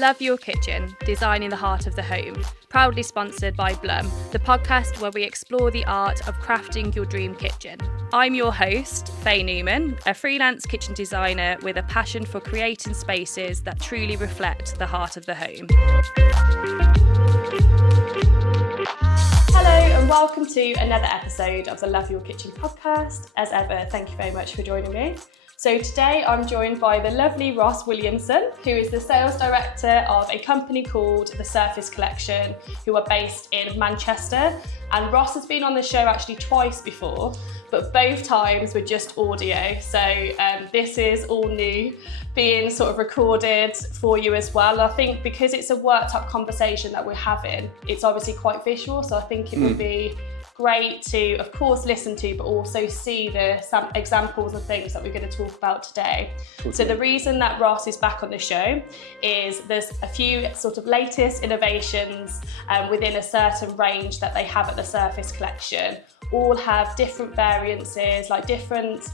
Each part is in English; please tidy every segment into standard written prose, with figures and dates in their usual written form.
Love Your Kitchen, Design in the Heart of the Home, proudly sponsored by Blum, the podcast where we explore the art of crafting your dream kitchen. I'm your host, Faye Newman, a freelance kitchen designer with a passion for creating spaces that truly reflect the heart of the home. Hello and welcome to another episode of the Love Your Kitchen podcast. As ever, thank you very much for joining me. So today I'm joined by the lovely Ross Williamson, who is the sales director of a company called The Surface Collection, who are based in Manchester. And Ross has been on the show actually twice before, but both times were just audio. So this is all new, being sort of recorded for you as well. I think because it's a worktop conversation that we're having, it's obviously quite visual. So I think it would be great to, of course, listen to, but also see some examples of things that we're going to talk about today. Totally. So the reason that Ross is back on the show is there's a few sort of latest innovations within a certain range that they have at the Surface Collection. All have different variances, like different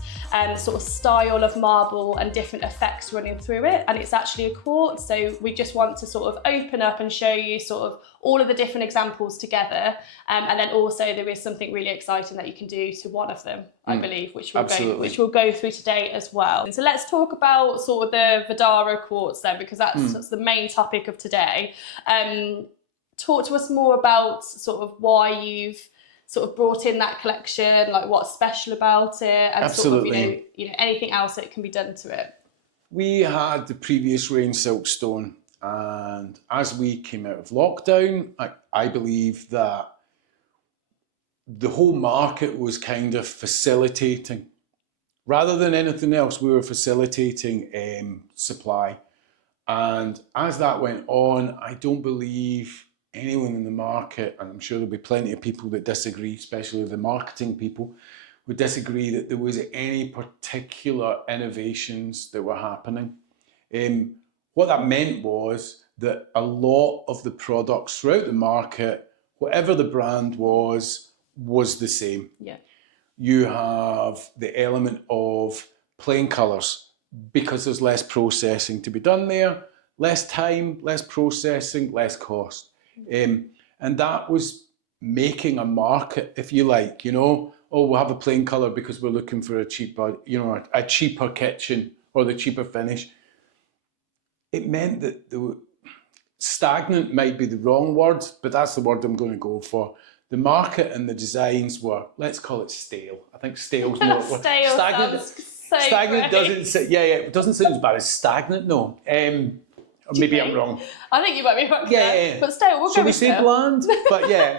sort of style of marble and different effects running through it. And it's actually a quartz. So we just want to sort of open up and show you sort of all of the different examples together. And then also there is something really exciting that you can do to one of them, I believe, which we'll go through today as well. And so let's talk about sort of the Verdara quartz then, because that's the main topic of today. Talk to us more about sort of why you've sort of brought in that collection, like what's special about it, and Absolutely. sort of, you know, anything else that can be done to it. We had the previous range Silkstone, and as we came out of lockdown, I believe that the whole market was kind of facilitating, rather than anything else, we were facilitating supply. And as that went on, I don't believe anyone in the market, and I'm sure there'll be plenty of people that disagree, especially the marketing people, would disagree that there was any particular innovations that were happening. What that meant was that a lot of the products throughout the market, whatever the brand was the same. Yeah. You have the element of plain colours because there's less processing to be done there, less time, less processing, less cost. And that was making a market, if you like, you know, oh, we'll have a plain colour because we're looking for a cheaper kitchen or the cheaper finish. It meant that stagnant might be the wrong word, but that's the word I'm going to go for. The market and the designs were, let's call it stale. I think stale's more. Stale stagnant. Stagnant it doesn't sound as bad as stagnant, no. Or maybe I'm wrong. I think you might be wrong. Yeah. But stale, we'll Shall go we say bland? But yeah.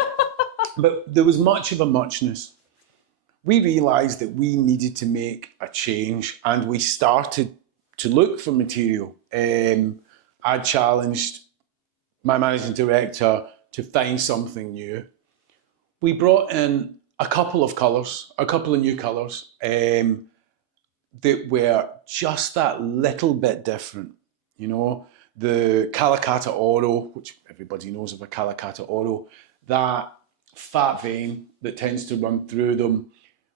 But there was much of a muchness. We realised that we needed to make a change, and we started to look for material. I challenged my managing director to find something new. We brought in a couple of new colours that were just that little bit different, you know. The Calicata Oro, which everybody knows of a Calicata Oro, that fat vein that tends to run through them.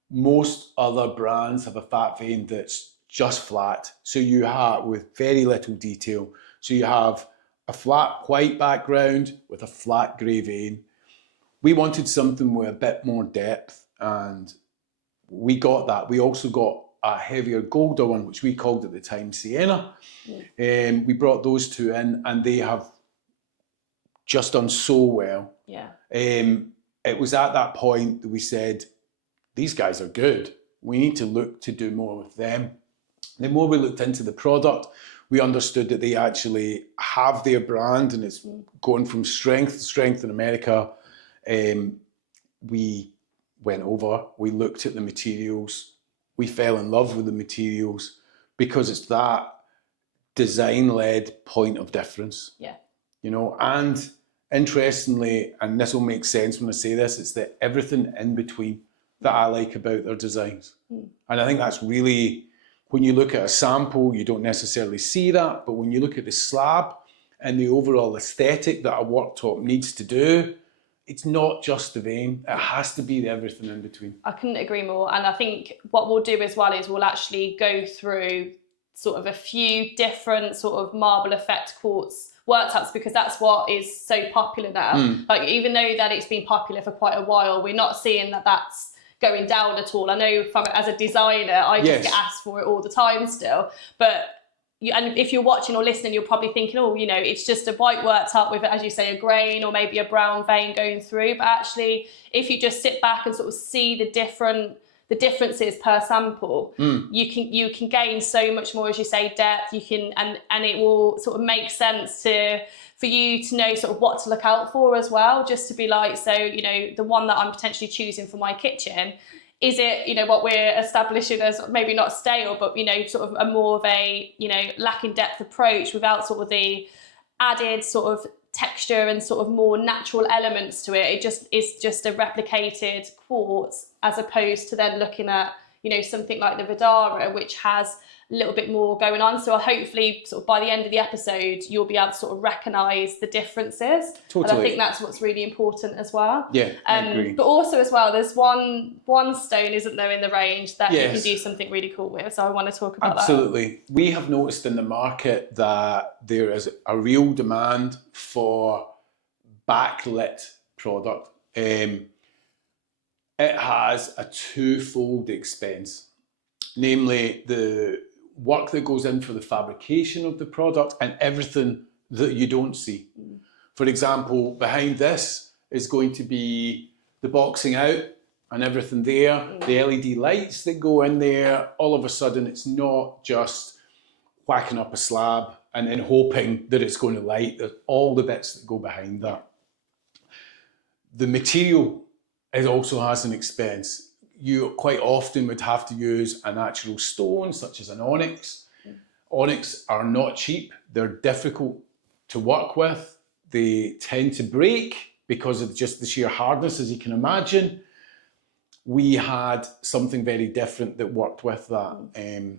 Most other brands have a fat vein that's just flat. So you have, with very little detail, so you have a flat white background with a flat grey vein. We wanted something with a bit more depth, and we got that. We also got a heavier golder one, which we called at the time Sienna. We brought those two in, and they have just done so well. Yeah. It was at that point that we said, these guys are good. We need to look to do more with them. The more we looked into the product, we understood that they actually have their brand, and it's going from strength to strength in America. We went over, we looked at the materials, we fell in love with the materials because it's that design-led point of difference. Yeah. You know, and interestingly, and this will make sense when I say this, it's the everything in between that I like about their designs. And I think that's really, when you look at a sample, you don't necessarily see that, but when you look at the slab and the overall aesthetic that a worktop needs to do, it's not just the vein, it has to be the everything in between. I couldn't agree more. And I think what we'll do as well is we'll actually go through sort of a few different sort of marble effect quartz worktops because that's what is so popular now. Like, even though that it's been popular for quite a while, we're not seeing that that's going down at all. I know as a designer, I just get asked for it all the time still. But and if you're watching or listening, you're probably thinking, oh, you know, it's just a white worktop with, as you say, a grain or maybe a brown vein going through. But actually, if you just sit back and sort of see the differences per sample, you can gain so much more, as you say, depth. You can and it will sort of make sense for you to know sort of what to look out for as well, just to be like, so, you know, the one that I'm potentially choosing for my kitchen, is it, you know, what we're establishing as maybe not stale, but, you know, sort of a more of a, you know, lacking depth approach without sort of the added sort of texture and sort of more natural elements to it. It just is just a replicated quartz, as opposed to then looking at, you know, something like the Verdara, which has a little bit more going on. So hopefully sort of by the end of the episode, you'll be able to sort of recognise the differences. Totally. And I think that's what's really important as well. Yeah, I agree. But also as well, there's one stone, isn't there, in the range that you can do something really cool with. So I want to talk about that. Absolutely. We have noticed in the market that there is a real demand for backlit product. It has a twofold expense, namely the work that goes in for the fabrication of the product and everything that you don't see. For example, behind this is going to be the boxing out and everything there, the LED lights that go in there. All of a sudden, it's not just whacking up a slab and then hoping that it's going to light. There's all the bits that go behind that. The material also has an expense. You quite often would have to use a natural stone, such as an onyx. Onyx are not cheap. They're difficult to work with. They tend to break because of just the sheer hardness, as you can imagine. We had something very different that worked with that.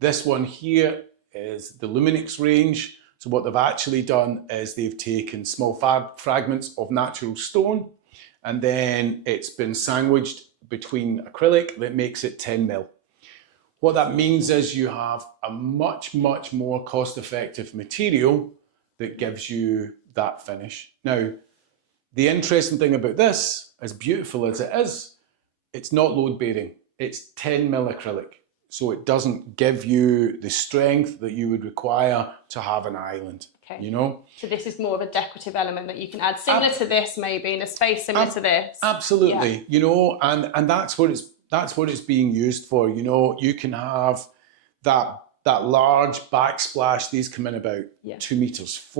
This one here is the Luminix range. So what they've actually done is they've taken small fragments of natural stone, and then it's been sandwiched between acrylic that makes it 10 mil. What that means is you have a much, much more cost-effective material that gives you that finish. Now, the interesting thing about this, as beautiful as it is, it's not load-bearing. It's 10 mil acrylic. So it doesn't give you the strength that you would require to have an island. Okay. You know? So this is more of a decorative element that you can add, similar to this maybe, in a space similar to this. Absolutely. Yeah. You know, and that's what it's being used for. You know, you can have that large backsplash. These come in about 2.4 meters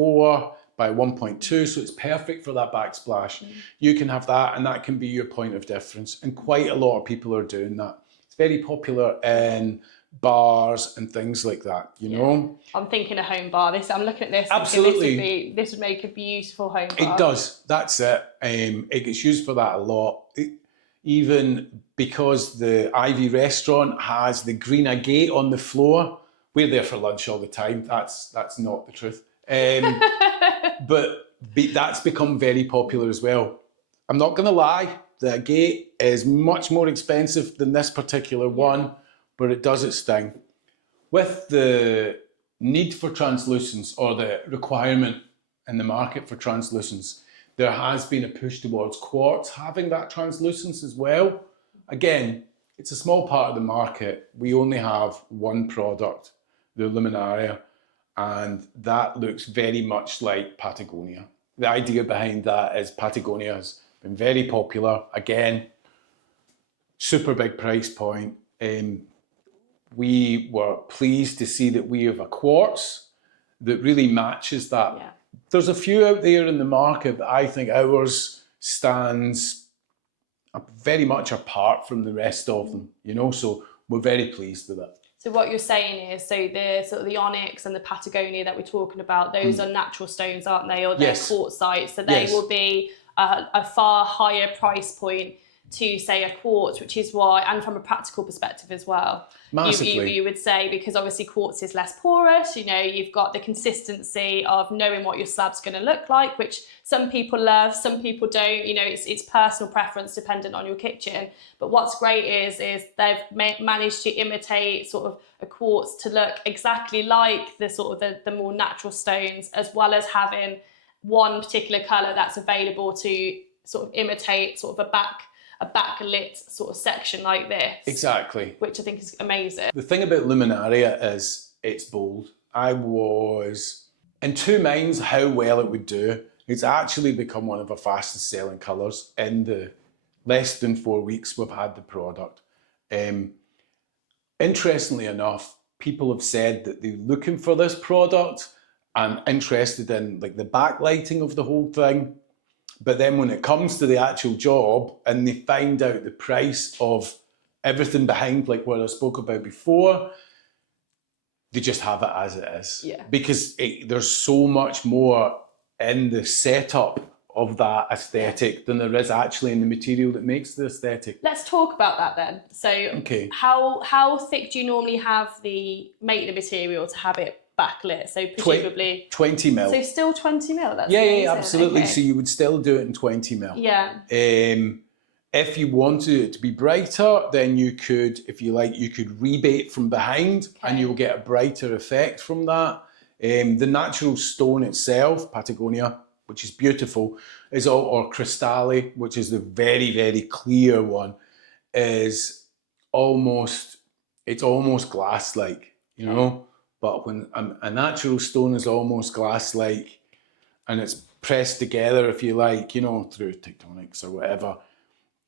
by 1.2, so it's perfect for that backsplash. You can have that, and that can be your point of difference. And quite a lot of people are doing that. It's very popular in bars and things like that, you know. I'm thinking a home bar. I'm looking at this. Absolutely. This would make a beautiful home bar. It does. That's it. It gets used for that a lot. Even because the Ivy restaurant has the green agate on the floor. We're there for lunch all the time. That's not the truth. But that's become very popular as well. I'm not going to lie. The agate is much more expensive than this particular one, but it does its thing. With the need for translucence, or the requirement in the market for translucence, there has been a push towards quartz having that translucence as well. Again, it's a small part of the market. We only have one product, the Luminaria, and that looks very much like Patagonia. The idea behind that is Patagonia has been very popular. Again, super big price point. We were pleased to see that we have a quartz that really matches that. Yeah. There's a few out there in the market, but I think ours stands very much apart from the rest of them, you know, so we're very pleased with it. So what you're saying is, so the sort of the onyx and the Patagonia that we're talking about, those are natural stones, aren't they? Or they're quartzite, so they will be a far higher price point to say a quartz, which is why, and from a practical perspective as well, massively. You would say, because obviously quartz is less porous, you know, you've got the consistency of knowing what your slab's going to look like, which some people love, some people don't, you know, it's personal preference dependent on your kitchen. But what's great is they've managed to imitate sort of a quartz to look exactly like the sort of the more natural stones, as well as having one particular colour that's available to sort of imitate sort of a backlit sort of section like this. Exactly. Which I think is amazing. The thing about Luminaria is it's bold. I was in two minds how well it would do. It's actually become one of our fastest selling colours in the less than 4 weeks we've had the product. Interestingly enough, people have said that they're looking for this product and interested in like the backlighting of the whole thing. But then when it comes to the actual job and they find out the price of everything behind, like what I spoke about before, they just have it as it is. Yeah. Because there's so much more in the setup of that aesthetic than there is actually in the material that makes the aesthetic. Let's talk about that then. So okay. How thick do you normally make the material to have it backlit? So presumably 20 mil. So still 20 mil. That's yeah, amazing. yeah, absolutely. Okay. So you would still do it in 20 mil. Yeah. If you wanted it to be brighter, then you could, if you like, you could rebate from behind, and you'll get a brighter effect from that. The natural stone itself, Patagonia, which is beautiful, is all, or Cristalli, which is the very, very clear one, is almost glass-like, you know? But when a natural stone is almost glass-like and it's pressed together, if you like, you know, through tectonics or whatever,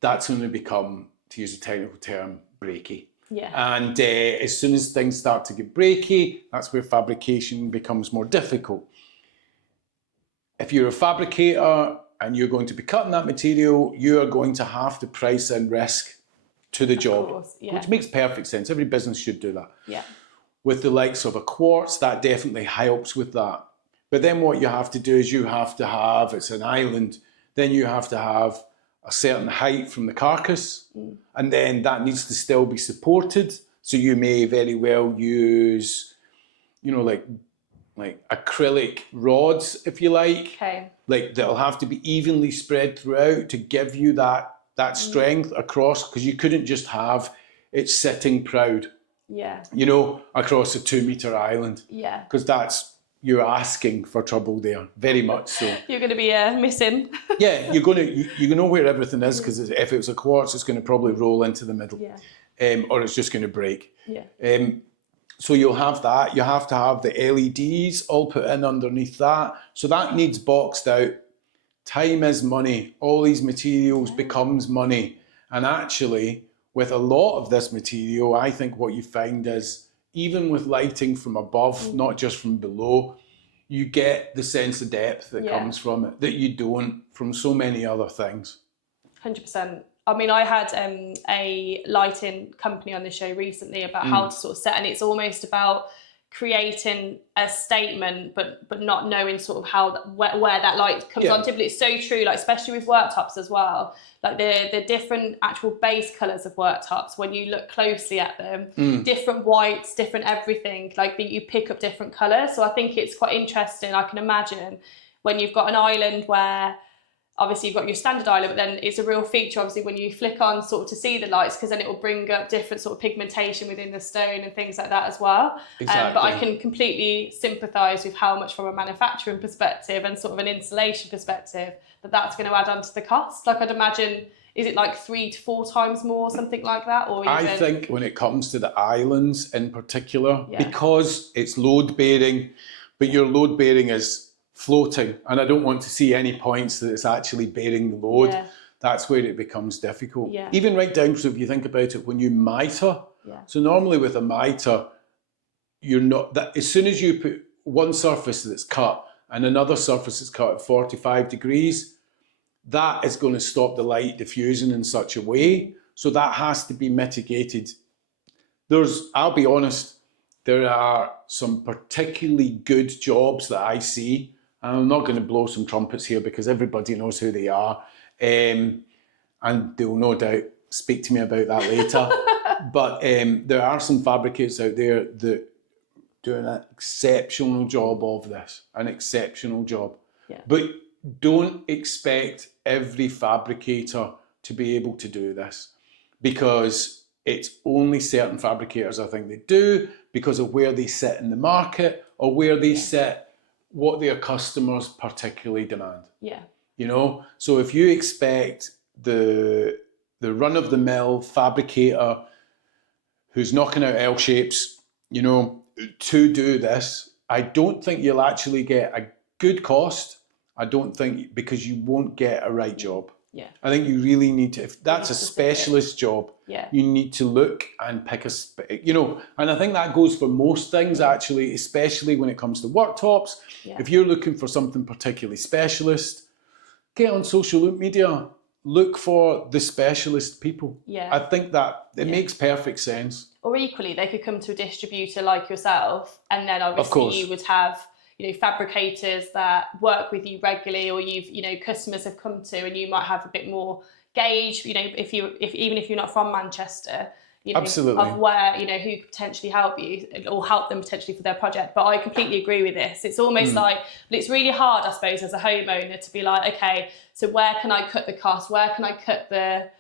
that's going to become, to use a technical term, breaky. Yeah. And as soon as things start to get breaky, that's where fabrication becomes more difficult. If you're a fabricator and you're going to be cutting that material, you are going to have to price in risk to the job, which makes perfect sense. Every business should do that. Yeah. With the likes of a quartz, that definitely helps with that. But then what you have to do is you have to have, it's an island, then you have to have a certain height from the carcass, and then that needs to still be supported. So you may very well use, you know, like acrylic rods, if you like. Okay. Like that'll have to be evenly spread throughout to give you that strength across, because you couldn't just have it sitting proud. Yeah. You know, across a 2 meter island. Yeah. Because you're asking for trouble there, very much so. You're going to be missing. Yeah, you know where everything is, because if it was a quartz, it's going to probably roll into the middle. Yeah. Or it's just going to break. Yeah. So you'll have that. You have to have the LEDs all put in underneath that. So that needs boxed out. Time is money. All these materials becomes money. And actually, with a lot of this material, I think what you find is, even with lighting from above, not just from below, you get the sense of depth that comes from it that you don't from so many other things. 100%. I mean, I had a lighting company on the show recently about how to sort of set, and it's almost about creating a statement, but not knowing sort of how where that light comes onto. But it's so true, like especially with worktops as well. Like the different actual base colours of worktops, when you look closely at them, different whites, different everything, like you pick up different colours. So I think it's quite interesting. I can imagine when you've got an island where obviously you've got your standard island, but then it's a real feature obviously when you flick on sort of to see the lights, because then it will bring up different sort of pigmentation within the stone and things like that as well. Exactly. But I can completely sympathise with how much from a manufacturing perspective and sort of an installation perspective that's going to add on to the cost. Like I'd imagine, is it like 3 to 4 times more, something like that? Or even... I think when it comes to the islands in particular, because it's load bearing, but your load bearing is floating, and I don't want to see any points that it's actually bearing the load. That's where it becomes difficult. Even right down to, if you think about it, when you mitre. So normally with a mitre, you're not that, as soon as you put one surface that's cut and another surface that's cut at 45 degrees, that is going to stop the light diffusing in such a way. So that has to be mitigated. I'll be honest, there are some particularly good jobs that I see. I'm not going to blow some trumpets here because everybody knows who they are. and they'll no doubt speak to me about that later. But there are some fabricators out there that do an exceptional job of this, an exceptional job. Yeah. But don't expect every fabricator to be able to do this, because it's only certain fabricators, I think, they do, because of where they sit in the market or where they sit, what their customers particularly demand. Yeah. You know, so if you expect the run-of-the-mill fabricator who's knocking out L shapes, you know, to do this, I don't think you'll actually get a good cost. I don't think, because you won't get a right job. Yeah. I think you really need to, if that's a specific. specialist job, Yeah. you need to look and pick you know, and I think that goes for most things actually, especially when it comes to worktops. Yeah. If you're looking for something particularly specialist, get on social media, look for the specialist people. Yeah. I think that it makes perfect sense. Or equally, they could come to a distributor like yourself, and then Of obviously course. you would have, you know, fabricators that work with you regularly, or you've, you know, customers have come to, and you might have a bit more gauge, you know, even if you're not from Manchester, you know, Absolutely. of where, you know, who could potentially help you or help them potentially for their project. But I completely agree with this. It's almost like, but it's really hard, I suppose, as a homeowner to be like, okay, so where can I cut the cost? Where can I cut the,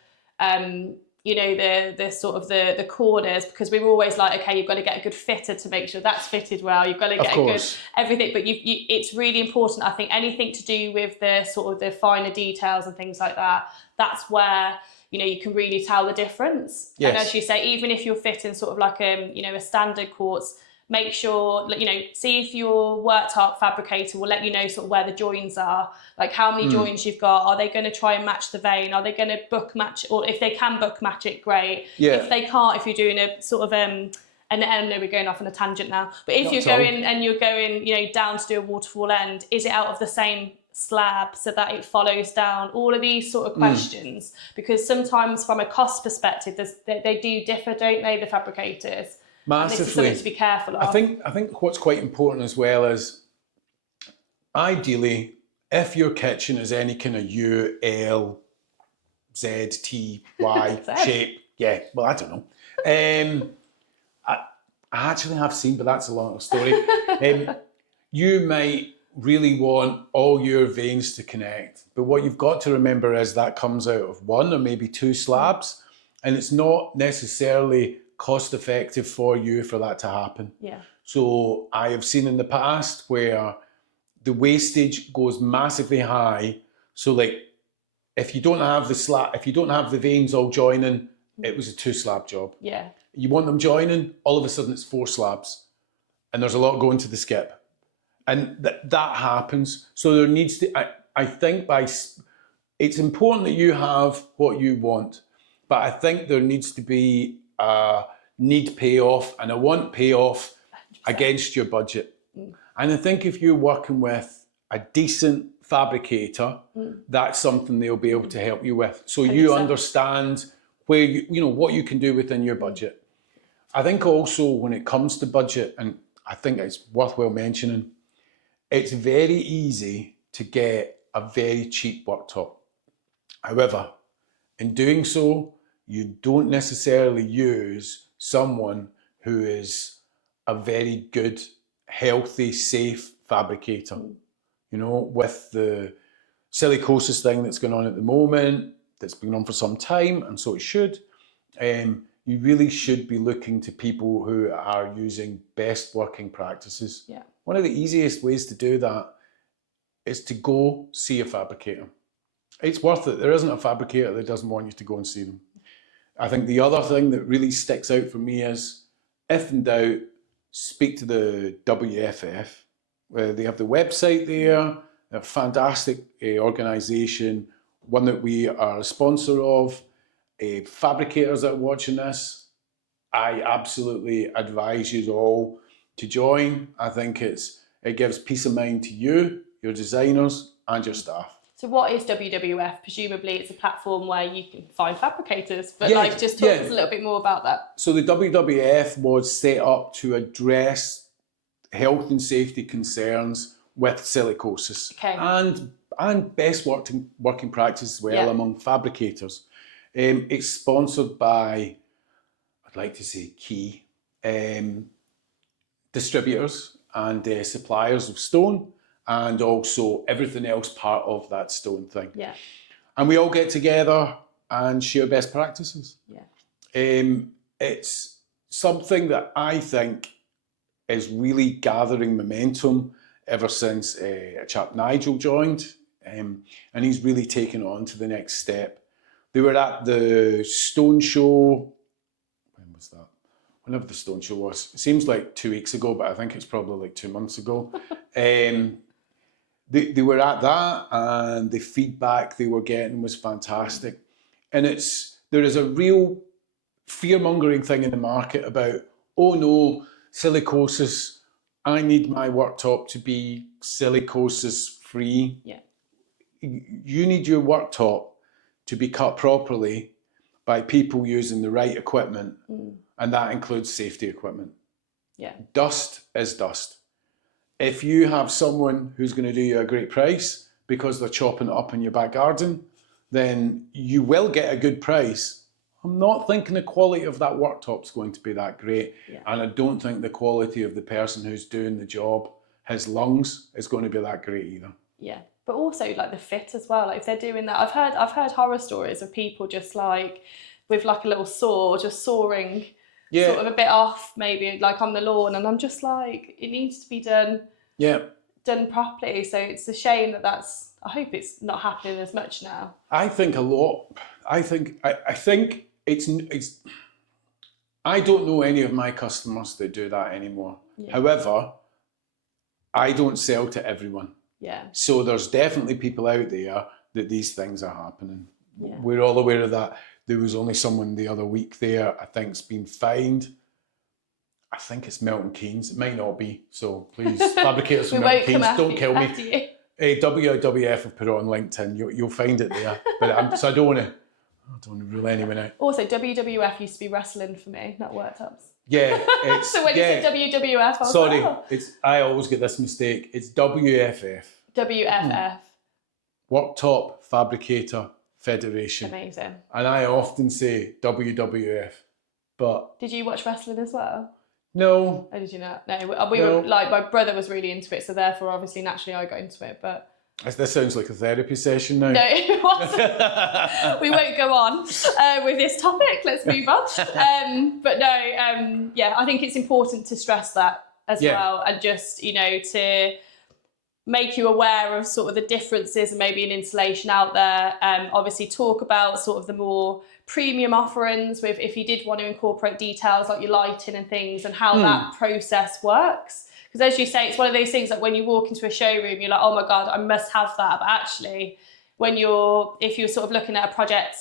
you know, the sort of the corners, because we were always like, okay, you've got to get a good fitter to make sure that's fitted well. You've got to get a good everything, but it's really important. I think anything to do with the sort of the finer details and things like that, that's where, you know, you can really tell the difference. Yes. And as you say, even if you're fitting sort of like you know, a standard quartz, make sure, you know, see if your worktop fabricator will let you know sort of where the joins are, like how many joins you've got. Are they going to try and match the vein? Are they going to book match? Or if they can book match it, great. Yeah. If they can't, if you're doing a sort of and I know we're going off on a tangent now, but if you're going and you're going, you know, down to do a waterfall end, is it out of the same slab so that it follows down? All of these sort of questions, because sometimes from a cost perspective, they do differ, don't they, the fabricators? Massively. And this is something to be careful of. I think what's quite important as well is, ideally, if your kitchen is any kind of U, L, Z, T, Y shape, yeah, well, I don't know. I actually have seen, but that's a long story. You might really want all your veins to connect, but what you've got to remember is that comes out of one or maybe two slabs, and it's not necessarily cost effective for you for that to happen. Yeah. So I have seen in the past where the wastage goes massively high. So like, if you don't have the veins all joining, it was a 2-slab job. Yeah. You want them joining, all of a sudden it's 4 slabs, and there's a lot going to the skip, and that happens. So there needs to, I think it's important that you have what you want, but I think there needs to be a need payoff and a want payoff 100%. Against your budget. And I think if you're working with a decent fabricator, that's something they'll be able to help you with. So 100%. You understand where you know what you can do within your budget. I think also when it comes to budget, and I think it's worthwhile mentioning, it's very easy to get a very cheap worktop. However, in doing so, you don't necessarily use someone who is a very good, healthy, safe fabricator. You know, with the silicosis thing that's going on at the moment, that's been on for some time, and so it should, you really should be looking to people who are using best working practices. Yeah. One of the easiest ways to do that is to go see a fabricator. It's worth it. There isn't a fabricator that doesn't want you to go and see them. I think the other thing that really sticks out for me is, if in doubt, speak to the WFF. They have the website there. They're a fantastic organisation, one that we are a sponsor of. Fabricators that are watching this, I absolutely advise you all to join. I think it gives peace of mind to you, your designers, and your staff. So what is WWF? Presumably it's a platform where you can find fabricators, but just talk us a little bit more about that. So the WWF was set up to address health and safety concerns with silicosis, and best working practice as well among fabricators. It's sponsored by, I'd like to say, key distributors and suppliers of stone, and also everything else part of that stone thing. Yeah. And we all get together and share best practices. Yeah. It's something that I think is really gathering momentum ever since a chap Nigel joined, and he's really taken on to the next step. They were at the stone show, when was that? Whenever the stone show was. It seems like 2 weeks ago, but I think it's probably like 2 months ago. They were at that, and the feedback they were getting was fantastic. And there is a real fear-mongering thing in the market about, oh no, silicosis, I need my worktop to be silicosis free. Yeah. You need your worktop to be cut properly by people using the right equipment, and that includes safety equipment. Yeah. Dust is dust. If you have someone who's going to do you a great price because they're chopping it up in your back garden, then you will get a good price. I'm not thinking the quality of that worktop's going to be that great. Yeah. And I don't think the quality of the person who's doing the job, his lungs, is going to be that great either. Yeah. But also like the fit as well. Like if they're doing that, I've heard horror stories of people just like with like a little saw, just sawing sort of a bit off, maybe like on the lawn, and I'm just like, it needs to be done properly. So it's a shame that's. I hope it's not happening as much now. I think a lot. I think it's. I don't know any of my customers that do that anymore. Yeah. However, I don't sell to everyone. Yeah. So there's definitely people out there that these things are happening. Yeah. We're all aware of that. There was only someone the other week there, I think, has been fined. I think it's Milton Keynes. It might not be. So please, fabricators from Milton Keynes, don't kill me. WWF have put it on LinkedIn. You'll find it there. But so I don't want to rule anyone out. Also, WWF used to be wrestling for me, not worktops. Yeah. So when you said WWF, I was sorry, like, oh. I always get this mistake. It's WFF. WFF. Worktop Fabricator Federation. Amazing. And I often say WWF, but... Did you watch wrestling as well? No. Oh, did you not? No, we were like, my brother was really into it, so therefore, obviously, naturally, I got into it, but... This sounds like a therapy session now. No, it wasn't. We won't go on with this topic. Let's move on. But no, yeah, I think it's important to stress that as well, and just, you know, to make you aware of sort of the differences and maybe an installation out there. Obviously talk about sort of the more premium offerings with if you did want to incorporate details like your lighting and things and how that process works. Because as you say, it's one of those things that when you walk into a showroom, you're like, oh my God, I must have that. But actually, if you're sort of looking at a project,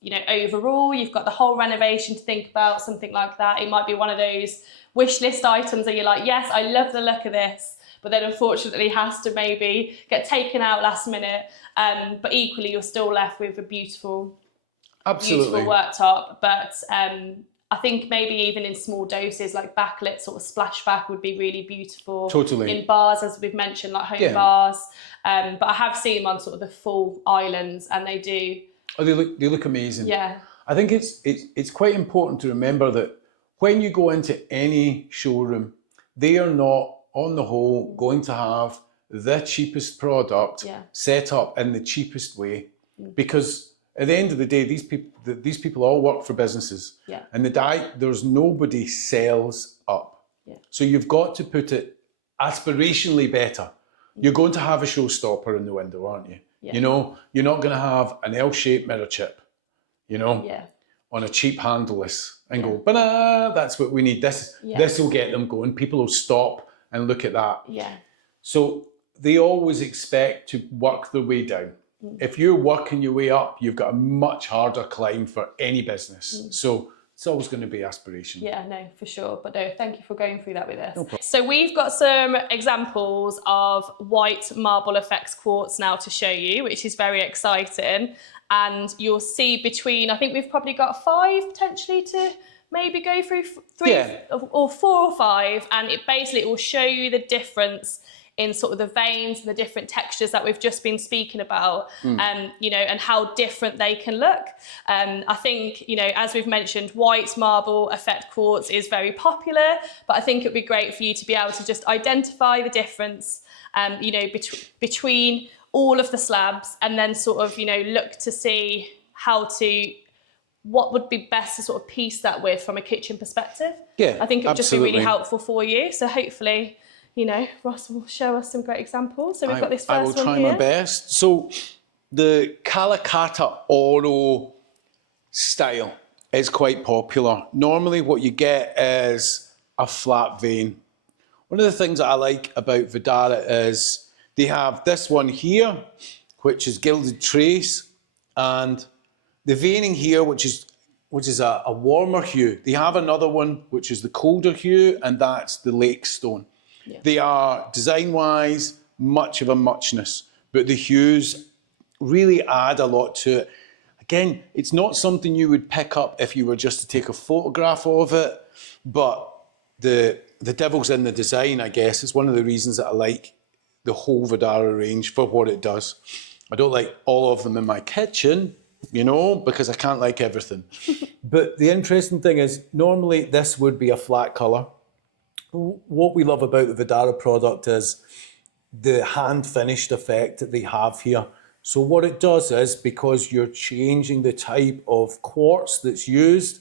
you know, overall, you've got the whole renovation to think about, something like that. It might be one of those wish list items that you're like, yes, I love the look of this, but then unfortunately has to maybe get taken out last minute. But equally, you're still left with a beautiful worktop. But I think maybe even in small doses, like backlit sort of splashback would be really beautiful. Totally. In bars, as we've mentioned, like home bars. But I have seen them on sort of the full islands, and they do. Oh, they look amazing. Yeah. I think it's quite important to remember that when you go into any showroom, they are not, on the whole, going to have the cheapest product set up in the cheapest way, because at the end of the day, these people all work for businesses, and there's nobody sells up. So you've got to put it aspirationally better. You're going to have a showstopper in the window, aren't you? You know, you're not going to have an L-shaped mirror chip, you know, on a cheap handleless and go, but that's what we need. This will get them going. People will stop and look at that. So they always expect to work their way down. If you're working your way up, you've got a much harder climb for any business. So it's always going to be aspiration. Yeah, no, for sure. But no, thank you for going through that with us. No problem. So we've got some examples of white marble effects quartz now to show you, which is very exciting. And you'll see between, I think we've probably got 5 potentially to maybe go through 3 or 4 or 5. And it basically will show you the difference in sort of the veins and the different textures that we've just been speaking about, you know, and how different they can look. I think, you know, as we've mentioned, white marble effect quartz is very popular, but I think it would be great for you to be able to just identify the difference, you know, between all of the slabs, and then sort of, you know, look to see what would be best to sort of piece that with from a kitchen perspective. Yeah, I think it would just be absolutely. really helpful for you. So hopefully, you know, Ross will show us some great examples. So we've got this first one here. I will try my best. So the Calicata Oro style is quite popular. Normally what you get is a flat vein. One of the things that I like about Verdara is they have this one here, which is gilded trace, and the veining here, which is a warmer hue. They have another one, which is the colder hue, and that's the lake stone. Yeah. They are, design-wise, much of a muchness, but the hues really add a lot to it. Again, it's not something you would pick up if you were just to take a photograph of it, but the devil's in the design, I guess. It's one of the reasons that I like the whole Verdara range for what it does. I don't like all of them in my kitchen, you know, because I can't like everything. But the interesting thing is, normally this would be a flat colour. What we love about the Verdara product is the hand-finished effect that they have here. So what it does is, because you're changing the type of quartz that's used,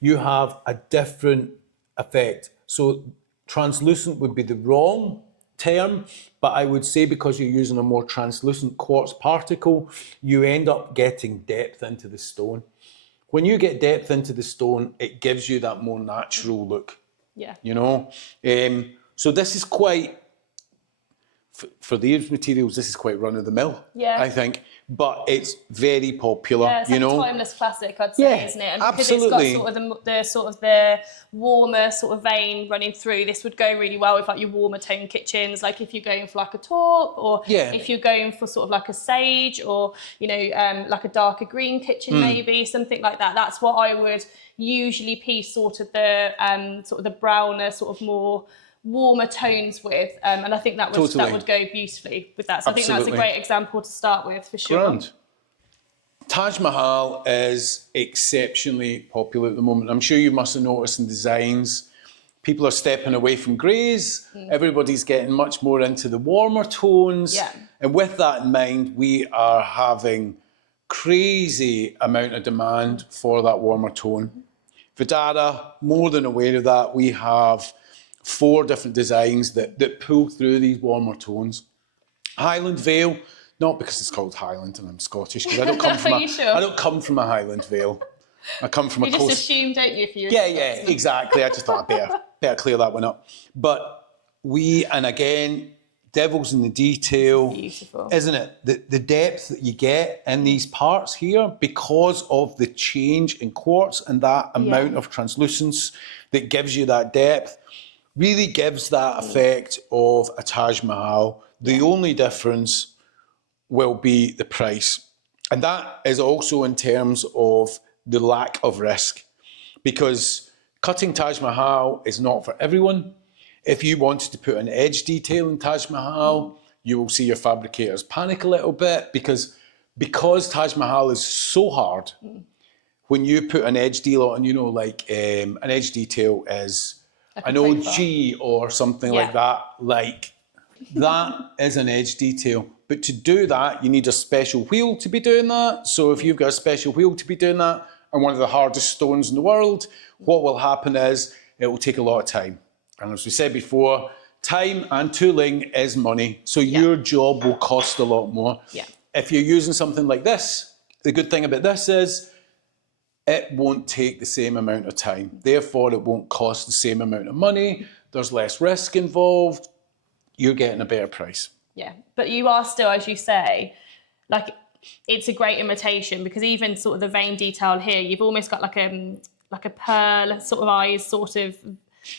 you have a different effect. So translucent would be the wrong term, but I would say because you're using a more translucent quartz particle, you end up getting depth into the stone. When you get depth into the stone, it gives you that more natural look. Yeah. You know? So this is quite, for these materials, this is quite run-of-the-mill, yeah, I think. But it's very popular, yeah, it's like a timeless classic, I'd say, isn't it? And because absolutely. It's got sort of the warmer sort of vein running through, this would go really well with like your warmer tone kitchens, like if you're going for like a taupe, or if you're going for sort of like a sage, or, you know, like a darker green kitchen, maybe something like that. That's what I would usually piece sort of the browner, sort of more warmer tones with, and I think that would go beautifully with that. So I think that's a great example to start with, for sure. Grand. Taj Mahal is exceptionally popular at the moment. I'm sure you must have noticed in designs, people are stepping away from greys. Everybody's getting much more into the warmer tones. Yeah. And with that in mind, we are having crazy amount of demand for that warmer tone. Verdara, more than aware of that. We have 4 different designs that pull through these warmer tones. Highland Vale, not because it's called Highland and I'm Scottish, because I don't come from I don't come from a Highland Vale. I come from a coast. You just assume, don't you, if you're Yeah, exactly. I just thought I'd better clear that one up. But and again, devil's in the detail. Beautiful. Isn't it? The depth that you get in these parts here, because of the change in quartz and that amount of translucence that gives you that depth, really gives that effect of a Taj Mahal. The only difference will be the price. And that is also in terms of the lack of risk, because cutting Taj Mahal is not for everyone. If you wanted to put an edge detail in Taj Mahal, you will see your fabricators panic a little bit, because Taj Mahal is so hard. When you put an edge deal on, you know, like an edge detail is an OG or something like that. Like, that is an edge detail. But to do that, you need a special wheel to be doing that. So if you've got a special wheel to be doing that, and one of the hardest stones in the world, what will happen is it will take a lot of time. And as we said before, time and tooling is money. So your job will cost a lot more. Yeah. If you're using something like this, the good thing about this is it won't take the same amount of time. Therefore, it won't cost the same amount of money. There's less risk involved. You're getting a better price. Yeah, but you are still, as you say, like, it's a great imitation, because even sort of the vein detail here, you've almost got like a pearl sort of eyes sort of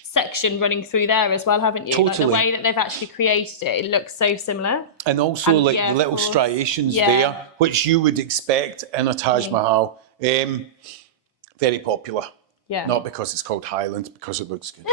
section running through there as well, haven't you? Totally. Like the way that they've actually created it, it looks so similar. And also like the little striations there, which you would expect in a Taj Mahal. Very popular. Yeah. Not because it's called Highland, because it looks good.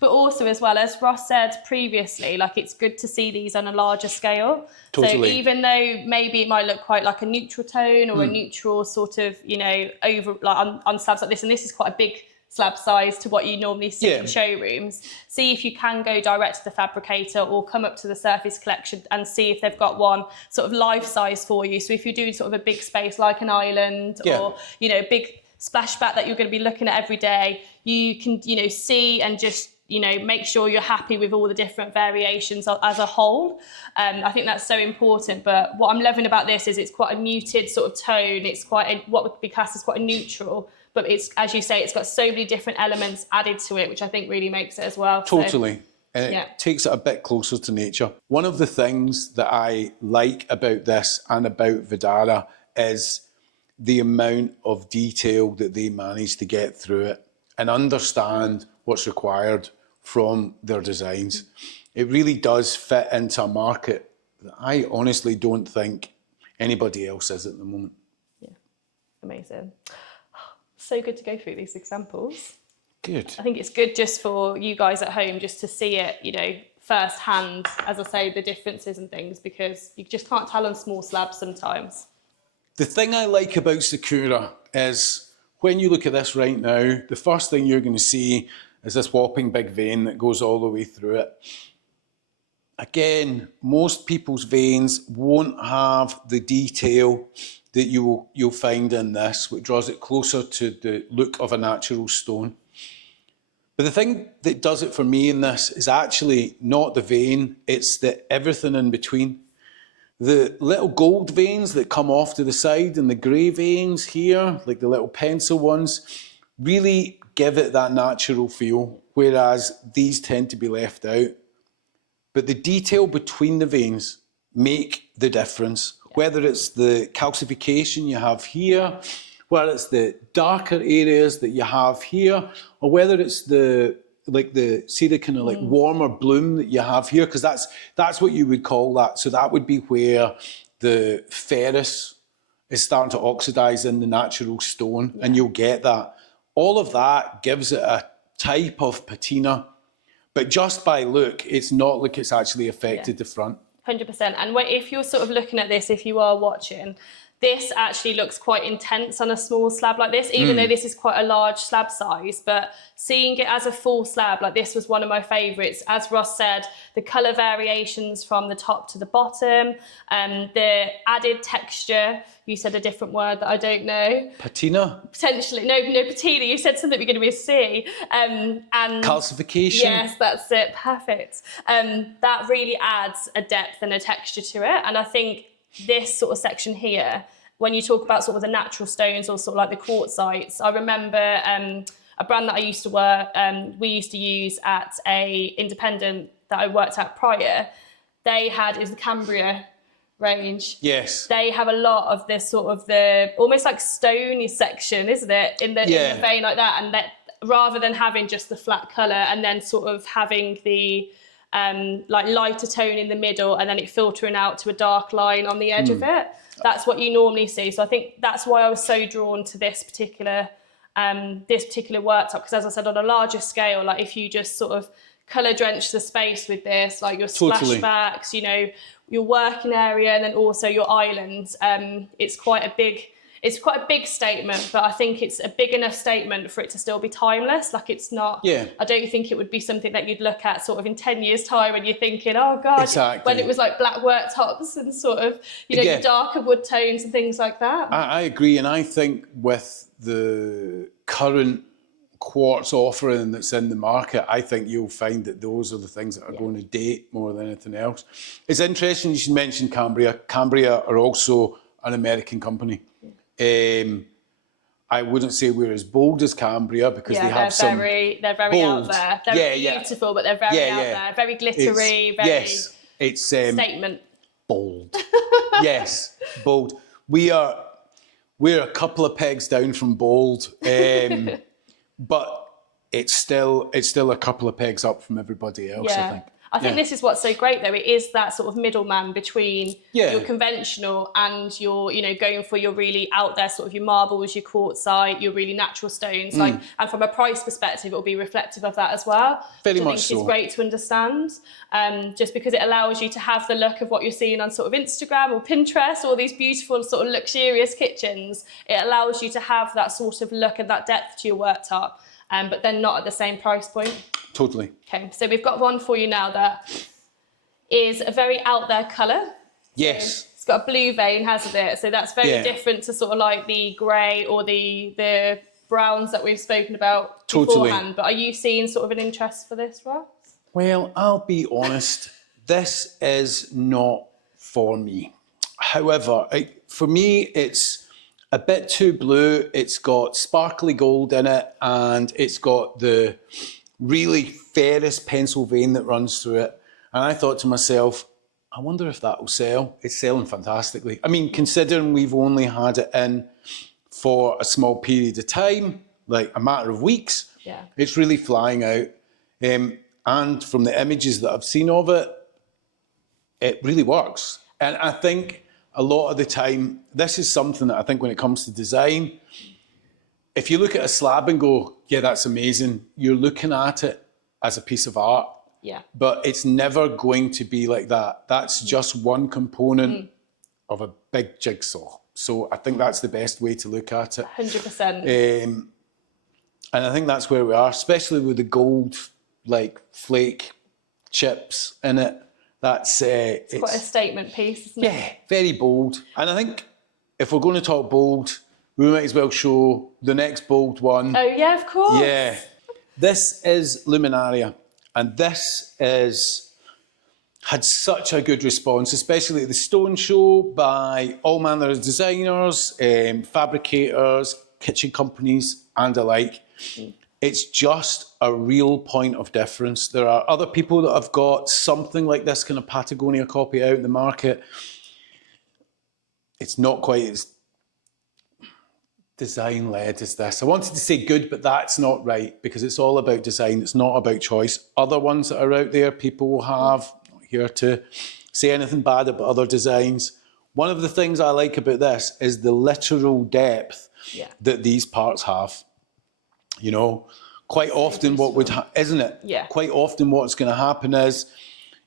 But also, as well, as Ross said previously, like, it's good to see these on a larger scale. Totally. So even though maybe it might look quite like a neutral tone or a neutral sort of, you know, over like on slabs like this, and this is quite a big slab size to what you normally see in showrooms, see if you can go direct to the fabricator or come up to the Surface Collection and see if they've got one sort of life size for you. So if you're doing sort of a big space like an island or, you know, big splashback that you're going to be looking at every day, you can, you know, see and just, you know, make sure you're happy with all the different variations as a whole. I think that's so important. But what I'm loving about this is it's quite a muted sort of tone. It's quite what would be classed as quite a neutral, but it's, as you say, it's got so many different elements added to it, which I think really makes it as well. Totally. And it takes it a bit closer to nature. One of the things that I like about this and about Verdara is the amount of detail that they manage to get through it and understand what's required from their designs. It really does fit into a market that I honestly don't think anybody else is at the moment. Yeah, amazing. So good to go through these examples. Good. I think it's good just for you guys at home just to see it, you know, firsthand, as I say, the differences and things, because you just can't tell on small slabs sometimes. The thing I like about Sakura is when you look at this right now, the first thing you're going to see is this whopping big vein that goes all the way through it. Again, most people's veins won't have the detail that you'll find in this, which draws it closer to the look of a natural stone. But the thing that does it for me in this is actually not the vein, it's the everything in between. The little gold veins that come off to the side and the grey veins here, like the little pencil ones, really give it that natural feel, whereas these tend to be left out. But the detail between the veins make the difference, whether it's the calcification you have here, whether it's the darker areas that you have here, or whether it's the kind of like warmer bloom that you have here, because that's what you would call that. So that would be where the ferrous is starting to oxidize in the natural stone, and you'll get that. All of that gives it a type of patina, but just by look, it's not like it's actually affected the front. 100%. And if you're sort of looking at this, if you are watching, this actually looks quite intense on a small slab like this, even though this is quite a large slab size. But seeing it as a full slab, like this was one of my favourites. As Ross said, the colour variations from the top to the bottom, the added texture. You said a different word that I don't know. Patina? Potentially. No, patina. You said something beginning with a C. And calcification? Yes, that's it. Perfect. That really adds a depth and a texture to it. And I think this sort of section here, when you talk about sort of the natural stones or sort of like the quartzites, I remember a brand that I used to work, we used to use at a independent that I worked at prior. It was the Cambria range. Yes. They have a lot of this sort of the almost like stony section, isn't it? In the vein like that, and that rather than having just the flat colour and then sort of having the like lighter tone in the middle and then it filtering out to a dark line on the edge of it. That's what you normally see. So I think that's why I was so drawn to this particular worktop, because as I said, on a larger scale, like if you just sort of colour drench the space with this, like your splashbacks, you know, your working area and then also your islands, it's quite a big statement, but I think it's a big enough statement for it to still be timeless. Like it's not, I don't think it would be something that you'd look at sort of in 10 years time and you're thinking, oh God, when it was like black worktops and sort of, you know, your darker wood tones and things like that. I agree. And I think with the current quartz offering that's in the market, I think you'll find that those are the things that are going to date more than anything else. It's interesting you should mention Cambria. Cambria are also an American company. I wouldn't say we're as bold as Cambria because they have some they're very bold. out there. They're beautiful, but they're very out there. Very glittery, it's statement. Bold. Yes, bold. We're a couple of pegs down from bold, but it's still a couple of pegs up from everybody else, I think. I think this is what's so great though. It is that sort of middleman between your conventional and your, you know, going for your really out there sort of your marbles, your quartzite, your really natural stones. Like, and from a price perspective, it will be reflective of that as well. Very which much I think so. is great to understand. Just because it allows you to have the look of what you're seeing on sort of Instagram or Pinterest, all these beautiful sort of luxurious kitchens. It allows you to have that sort of look and that depth to your worktop, but then not at the same price point. Totally. Okay, so we've got one for you now that is a very out there colour. Yes. So it's got a blue vein, hasn't it? So that's very different to sort of like the grey or the browns that we've spoken about beforehand. But are you seeing sort of an interest for this, Ross? Well, I'll be honest, this is not for me. However, for me, it's a bit too blue. It's got sparkly gold in it, and it's got the really ferrous pencil vein that runs through it. And I thought to myself, I wonder if that will sell. It's selling fantastically. I mean, considering we've only had it in for a small period of time, like a matter of weeks, it's really flying out. And from the images that I've seen of it, it really works. And I think a lot of the time, this is something that I think when it comes to design, if you look at a slab and go, yeah, that's amazing, you're looking at it as a piece of art. Yeah. But it's never going to be like that. That's just one component of a big jigsaw. So I think that's the best way to look at it. 100%. And I think that's where we are, especially with the gold, like flake chips in it. That's it's quite a statement piece, isn't it? Yeah, very bold. And I think if we're going to talk bold, we might as well show the next bold one. Oh yeah, of course. Yeah. This is Luminaria. And this had such a good response, especially at the Stone Show by all manner of designers, fabricators, kitchen companies, and alike. It's just a real point of difference. There are other people that have got something like this kind of Patagonia copy out in the market. It's not quite as design-led as this. I wanted to say good, but that's not right, because it's all about design. It's not about choice. Other ones that are out there, people will have, not here to say anything bad about other designs. One of the things I like about this is the literal depth that these parts have. You know, quite often what would, isn't it? Yeah. Quite often what's going to happen is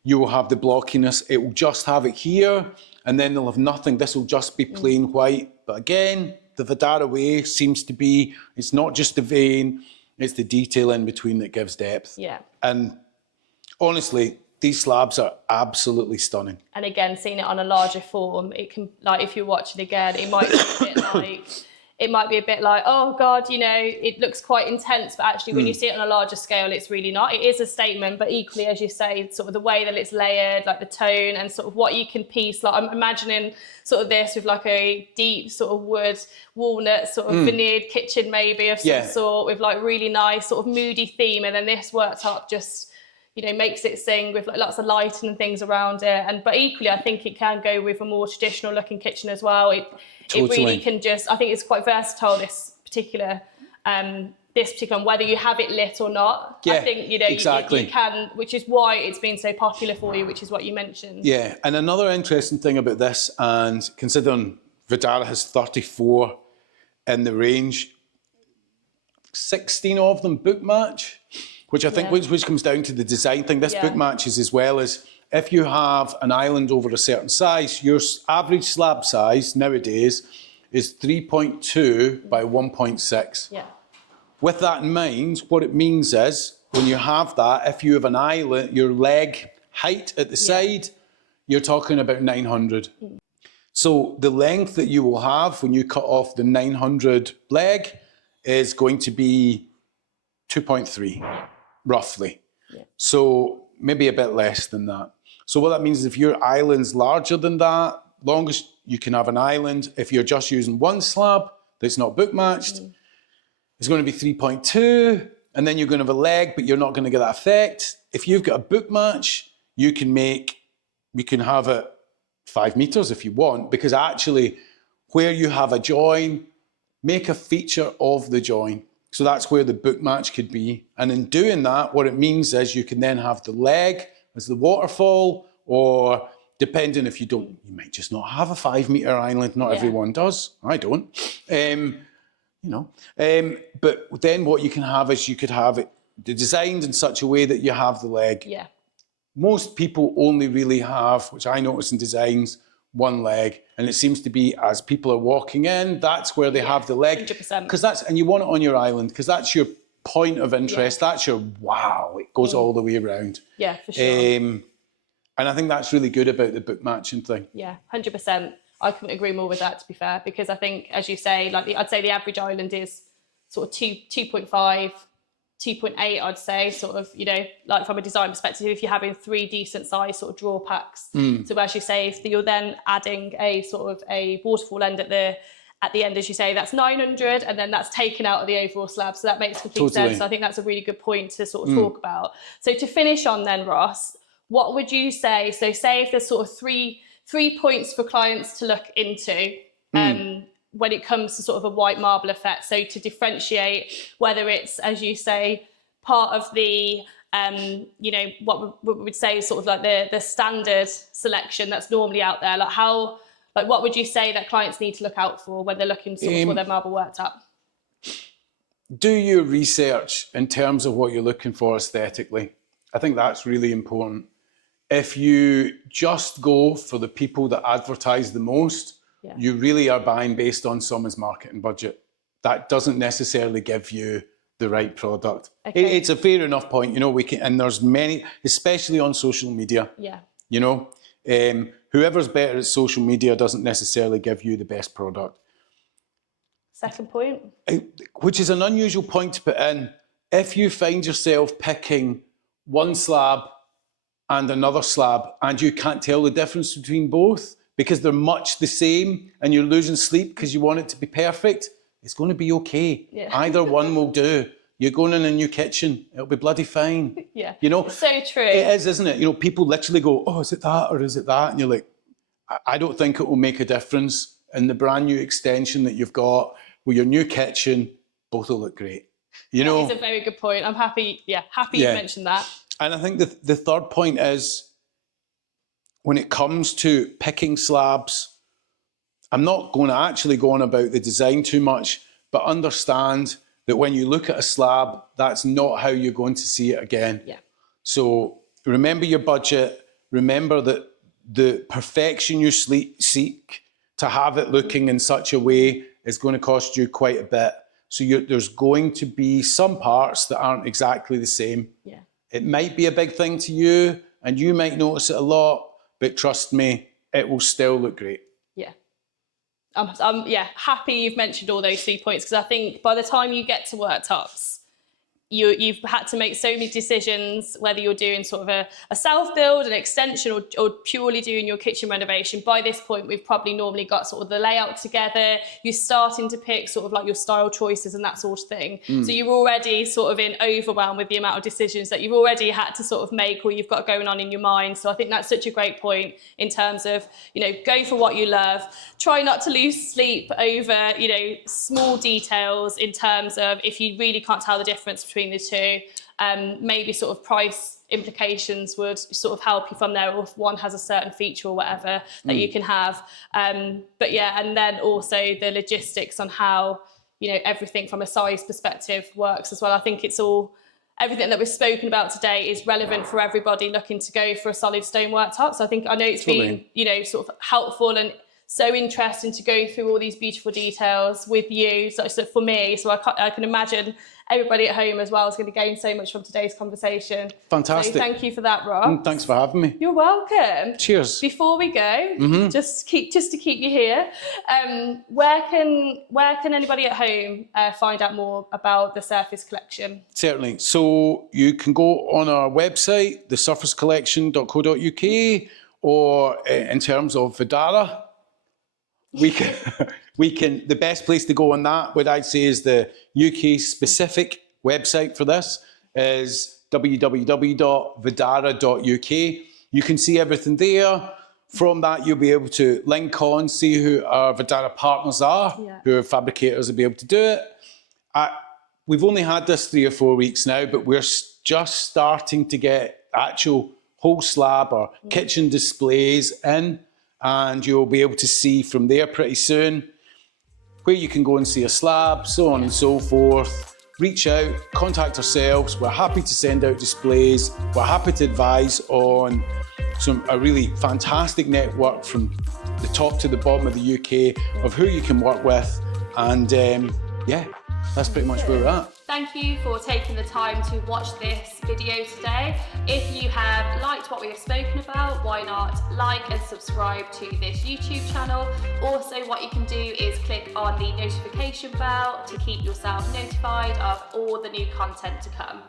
you will have the blockiness. It will just have it here, and then they'll have nothing. This will just be plain white. But again, the Verdara way seems to be, it's not just the vein, it's the detail in between that gives depth. Yeah. And honestly, these slabs are absolutely stunning. And again, seeing it on a larger form, it can, like, if you're watching again, it might be a bit like, it might be a bit like, oh God, you know, it looks quite intense, but actually when you see it on a larger scale, it's really not. It is a statement, but equally, as you say, sort of the way that it's layered, like the tone and sort of what you can piece. Like, I'm imagining sort of this with like a deep sort of wood, walnut, sort of veneered kitchen maybe of some sort, with like really nice sort of moody theme. And then this worktop just, you know, makes it sing with like lots of lighting and things around it. And but equally, I think it can go with a more traditional looking kitchen as well. It really can just, I think it's quite versatile, this particular whether you have it lit or not. Yeah, I think, you know, exactly. you can, which is why it's been so popular for you, which is what you mentioned. Yeah, and another interesting thing about this, and considering Verdara has 34 in the range, 16 of them book match, which I think which comes down to the design thing. This book matches as well as if you have an island over a certain size, your average slab size nowadays is 3.2 by 1.6. Yeah. With that in mind, what it means is when you have that, if you have an island, your leg height at the side, you're talking about 900. So the length that you will have when you cut off the 900 leg is going to be 2.3, roughly. Yeah. So maybe a bit less than that. So what that means is if your island's larger than that, longest you can have an island, if you're just using one slab that's not book matched, it's going to be 3.2, and then you're going to have a leg, but you're not going to get that effect. If you've got a book match, you can have it 5 meters if you want, because actually where you have a join, make a feature of the join. So that's where the book match could be. And in doing that, what it means is you can then have the leg as the waterfall, or depending if you might just not have a 5 metre island. Not everyone does. I don't. But then what you can have is you could have it designed in such a way that you have the leg. Yeah. Most people only really have, which I notice in designs, one leg, and it seems to be as people are walking in, that's where they have the leg. 100%. Because and you want it on your island, because that's your point of interest. That's your wow. It goes all the way around. Yeah, for sure. And I think that's really good about the book matching thing. Yeah, 100%. I couldn't agree more with that, to be fair, because I think, as you say, like I'd say the average island is sort of 2.5, 2.8, I'd say, sort of, like from a design perspective, if you're having 3 decent size sort of drawer packs. So as you say, if you're then adding a sort of a waterfall end at the end, as you say, that's 900, and then that's taken out of the overall slab. So that makes complete sense. So I think that's a really good point to sort of talk about. So to finish on then, Ross, what would you say? So say if there's sort of three points for clients to look into when it comes to sort of a white marble effect. So to differentiate whether it's, as you say, part of the, what we would say is sort of like the standard selection that's normally out there. Like what would you say that clients need to look out for when they're looking sort of for their marble worktop? Do your research in terms of what you're looking for aesthetically. I think that's really important. If you just go for the people that advertise the most, you really are buying based on someone's marketing budget. That doesn't necessarily give you the right product. Okay. It's a fair enough point, and there's many, especially on social media. Yeah. Whoever's better at social media doesn't necessarily give you the best product. Second point. Which is an unusual point to put in. If you find yourself picking one slab and another slab, and you can't tell the difference between both because they're much the same, and you're losing sleep because you want it to be perfect, it's going to be okay. Yeah. Either one will do. You're going in a new kitchen, it'll be bloody fine. Yeah, it's so true. It is, isn't it? People literally go, oh, is it that or is it that? And you're like, I don't think it will make a difference. In the brand new extension that you've got with your new kitchen, both will look great. That is a very good point. I'm happy you mentioned that. And I think the third point is, when it comes to picking slabs, I'm not going to actually go on about the design too much, but understand that when you look at a slab, that's not how you're going to see it again. Yeah. So remember your budget, remember that the perfection you seek to have it looking in such a way is going to cost you quite a bit. So there's going to be some parts that aren't exactly the same. Yeah. It might be a big thing to you, and you might notice it a lot, but trust me, it will still look great. Yeah. I'm happy you've mentioned all those 3 points, because I think by the time you get to worktops, you've had to make so many decisions, whether you're doing sort of a self-build, an extension, or purely doing your kitchen renovation. By this point, we've probably normally got sort of the layout together. You're starting to pick sort of like your style choices and that sort of thing. So you're already sort of in overwhelm with the amount of decisions that you've already had to sort of make, or you've got going on in your mind. So I think that's such a great point in terms of, go for what you love. Try not to lose sleep over, small details in terms of if you really can't tell the difference between the two. Maybe sort of price implications would sort of help you from there, or if one has a certain feature or whatever that you can have. But yeah, and then also the logistics on how, everything from a size perspective works as well. I think everything that we've spoken about today is relevant for everybody looking to go for a solid stone worktop. So I know it's been, sort of helpful and so interesting to go through all these beautiful details with you, so for me. So I can imagine everybody at home as well is going to gain so much from today's conversation. Fantastic. So thank you for that, Ross. Thanks for having me. You're welcome. Cheers. Before we go, just to keep you here, where can anybody at home find out more about the Surface Collection? Certainly. So you can go on our website, thesurfacecollection.co.uk, or in terms of Verdara, we can, the best place to go on that, what I'd say is the UK specific website for this is www.verdara.uk. You can see everything there. From that, you'll be able to link on, see who our Verdara partners are, who are fabricators will be able to do it. We've only had this 3 or 4 weeks now, but we're just starting to get actual whole slab or kitchen displays in, and you'll be able to see from there pretty soon where you can go and see a slab, so on and so forth. Reach out, contact ourselves. We're happy to send out displays. We're happy to advise on a really fantastic network from the top to the bottom of the UK of who you can work with. And yeah, that's pretty much where we're at. Thank you for taking the time to watch this video today. If you have liked what we have spoken about, why not like and subscribe to this YouTube channel. Also, what you can do is click on the notification bell to keep yourself notified of all the new content to come.